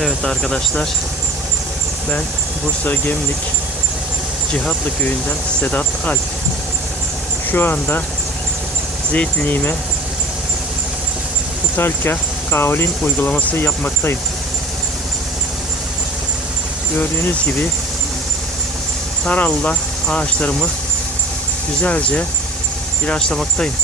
Evet arkadaşlar. Ben Bursa Gemlik Cihatlı köyünden Sedat Alp. Şu anda zeytinliğime Utalka kaolin uygulaması yapmaktayım. Gördüğünüz gibi taralla ağaçlarımı güzelce ilaçlamaktayım.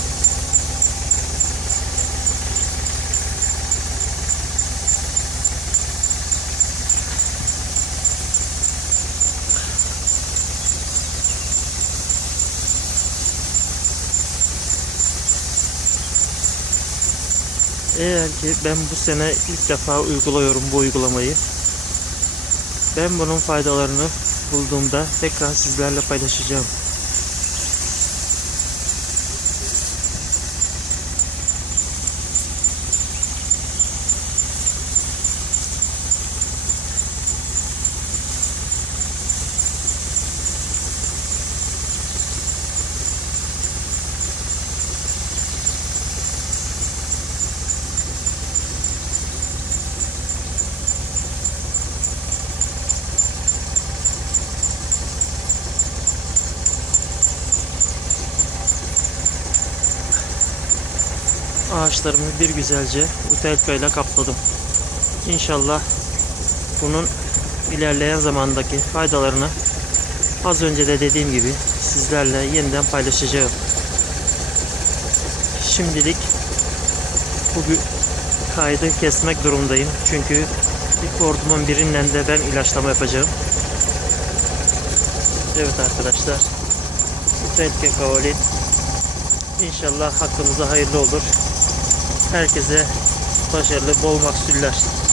Eğer ki ben bu sene ilk defa uyguluyorum bu uygulamayı. Ben bunun faydalarını bulduğumda tekrar sizlerle paylaşacağım. Ağaçlarımı bir güzelce utelka ile kapladım. İnşallah bunun ilerleyen zamandaki faydalarını az önce de dediğim gibi sizlerle yeniden paylaşacağım. Şimdilik bu kaydı kesmek durumdayım. Çünkü ilk ordumun birinden de ben ilaçlama yapacağım. Evet arkadaşlar. Utelka kaolin İnşallah hakkımıza hayırlı olur. Herkese başarılı, bol mahsuller.